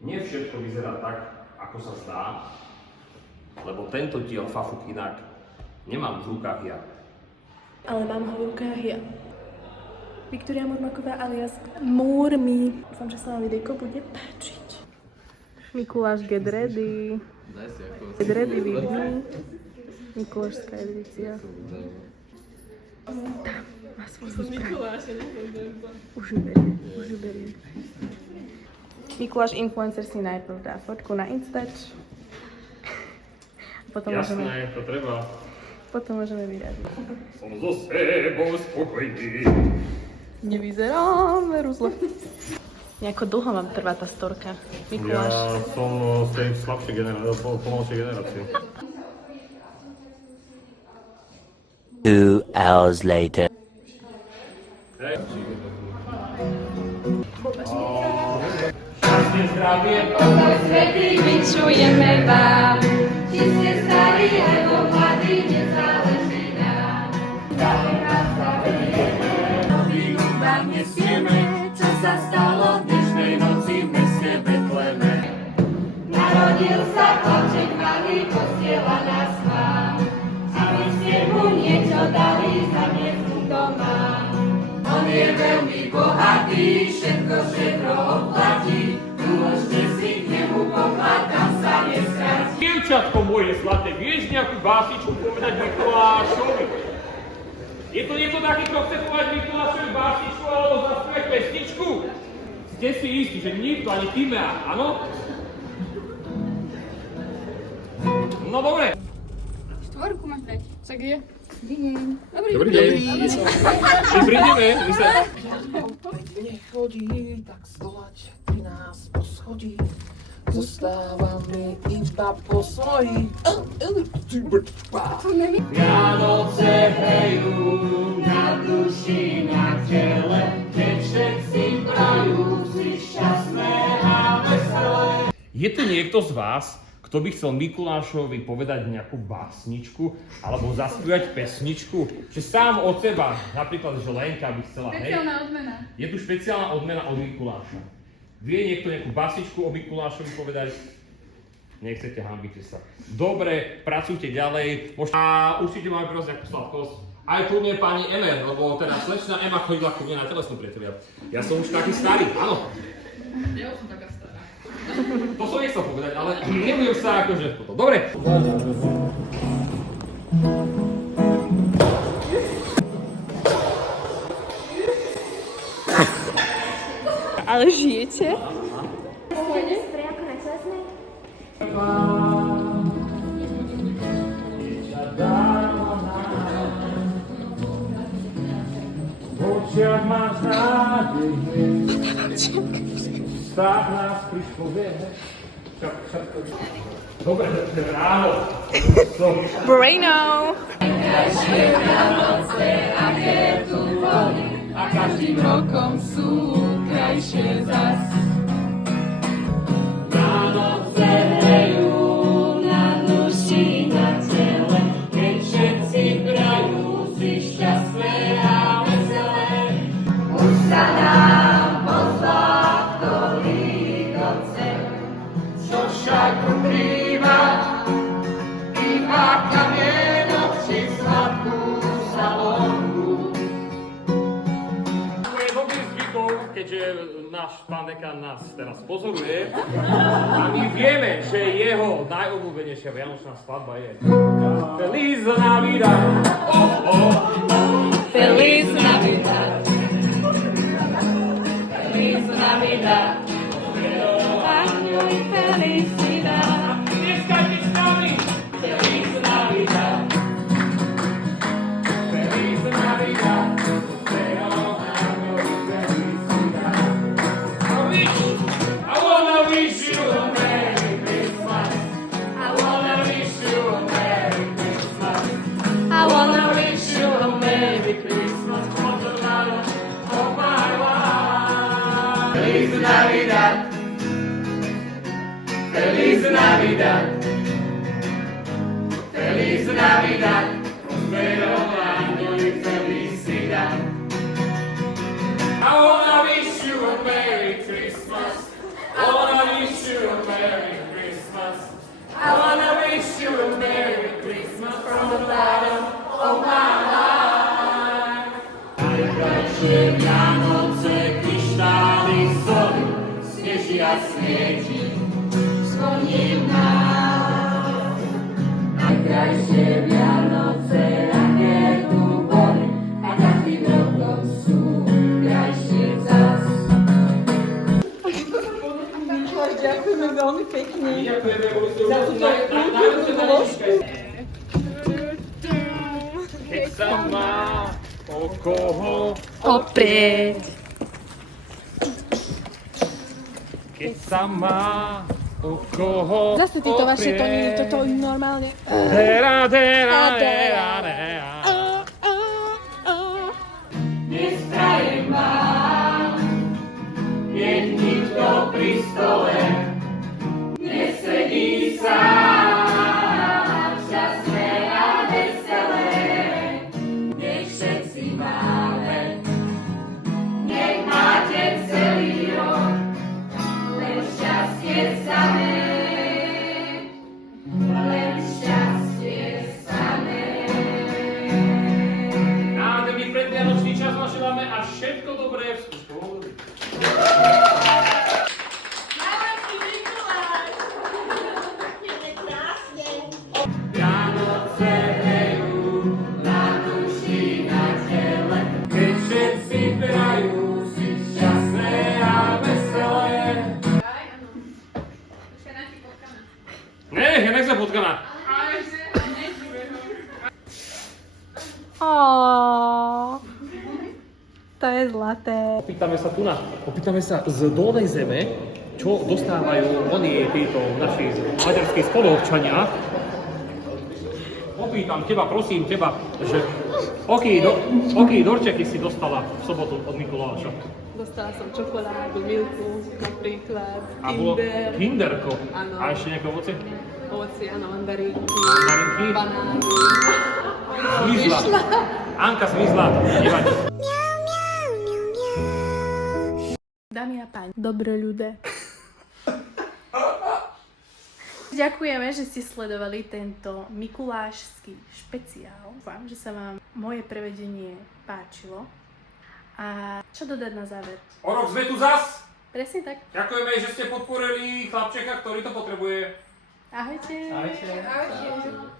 Nie všetko vyzerá tak, ako sa zdá, lebo tento diel fafuk inak nemám v rukách ja. Ale mám ho v rukách ja. Viktória Mormaková alias Múrmi. Dúfam, že sa vám videjko bude páčiť. Mikuláš get ready. Get ready vidný. Mikulášská edícia. Tam má svoju správu. Už ju berie. Mikuláš influencer si najprv dá fotku na Instač. Potom Jasné, to treba. Potom môžeme vyraziť. Som so sebou spokojný. Nevyzerám veru zle. Nejako dlho vám trvá tá storka, Mikuláš? Ja som z tej slabšej generácie, pomalšej generácie. 2 hours later. Šťastie, zdravie, Svetý vyčujeme vám, či ste starí alebo mladí, nezáleží nám. Stále nás zavedieme, novinu vám nesieme, čo sa stalo dnešnej noci v meste Betleme. Narodil sa chlapček malý, posiela nás vám, aby ste mu niečo dali, zamiesť mu doma. On je veľmi bohatý, všetko šetro odplatí, uložte si k nemu poklad, tam sa neskráti. Dievčatko moje zlaté, vieš nejakú básničku povedať Mikulášovi? Je to niekto taký, kto chce povedať Mikulášovi básničku alebo zaspievať pesničku? Ste si istí, že nikto, ani Timea, áno? No dobre. Štvorku máš dať. Tak je. Dobrý deň. My prídeme. Nechodí, tak stolať pri nás poschodí. Zostávame iba po svojich. Vianoce hrejú na duši, na tele, keď všetci prajú si šťastné a veselé. Je tu niekto z vás, kto by chcel Mikulášovi povedať nejakú básničku alebo zaspievať pesničku? Že sám od seba, napríklad, že Lenka by chcela, Špeciálna odmena. Je tu špeciálna odmena od Mikuláša. Vie niekto nejakú básničku o Mikulášovi povedať? Nechcete, hanbite sa. Dobre, pracujte ďalej. A určite máme pre vás nejakú sladkosť. Aj kľudne pani Emer, lebo teda slečna Ema chodila ku mne na telesnú, priatelia. Ja som už taký starý, áno. Ja som taká stará. To som nechcel povedať, ale nebudem sa akože toto. Dobre. Ale žijete? Strojáko na telesnej? V očiach máš nádej, stáť nás pri škole. Dobre, ráno. Braino! A každým rokom sú krajšie zas. Vianoce hrejú na duši, na tele, keď všetci prajú si šťastné a veselé. Už sa nám posladko lídoce, čo však ukrýva iba kamienok či sladkú salónku. Je dobrým zvykom, keďže náš pán dekan nás teraz pozoruje a my vieme, že jeho najobľúbenejšia vianočná skladba je Feliz Navidad. Feliz Navidad. Feliz Navidad. Año y felicidad. Dneskajte s nami. Feliz Navidad. Feliz Navidad. Año y felicidad. I wanna wish you a Merry Christmas. I wanna wish you a Merry Christmas. I wanna wish you a Merry Christmas from the bottom of my heart. Feliz Navidad. Feliz Navidad. Feliz Navidad. Prospero año y felicidad. I wanna wish you a Merry Christmas. I wanna wish you a svieti, zvoní v nás. Najkrajšie Vianoce, aké tu boli, a každým rokom sú krajšie zas. Ďakujeme veľmi pekne. Ďakujeme, Za túto kultúrnu vložku. keď sa má o koho, Opäť. keď sa má o koho. Zase títo vaše tóny, toto normálne. Dera, dera, dera, dera. Dnes prajem vám, nech nikto pri stole nesedí sám, šťastné a veselé, nech všetci máme, nech máte celý rok, len šťastie samé, len šťastie samé. Nádherný predvianočný čas vám želáme a všetko dobré v skutku. Vianoce hrejú na duši, na tele, keď všetci prajú si šťastné a veselé. Nech sa potkaná. To je zlaté. Opýtame sa z dolnej zeme, čo dostávajú oni títo naši maďarskí spoluobčania. Opýtam teba, prosím teba, že aký dorčeky si dostala v sobotu od Mikuláša? Dostala som čokoládu, milku, napríklad, A bolo kinder, kinderko. Áno. A ešte nejaké ovocie? ovoci, áno, mandarínky, Mandarínky? banány. Zmizla. Anka zmizla. Nevadí. Dámy a páni, dobré ľudia. Ďakujeme, že ste sledovali tento mikulášsky špeciál. Dúfam, že sa vám moje prevedenie páčilo. A čo dodať na záver? O rok sme tu zas. Presne tak. Ďakujeme, že ste podporili chlapčeka, ktorý to potrebuje. Ahojte. Ahojte.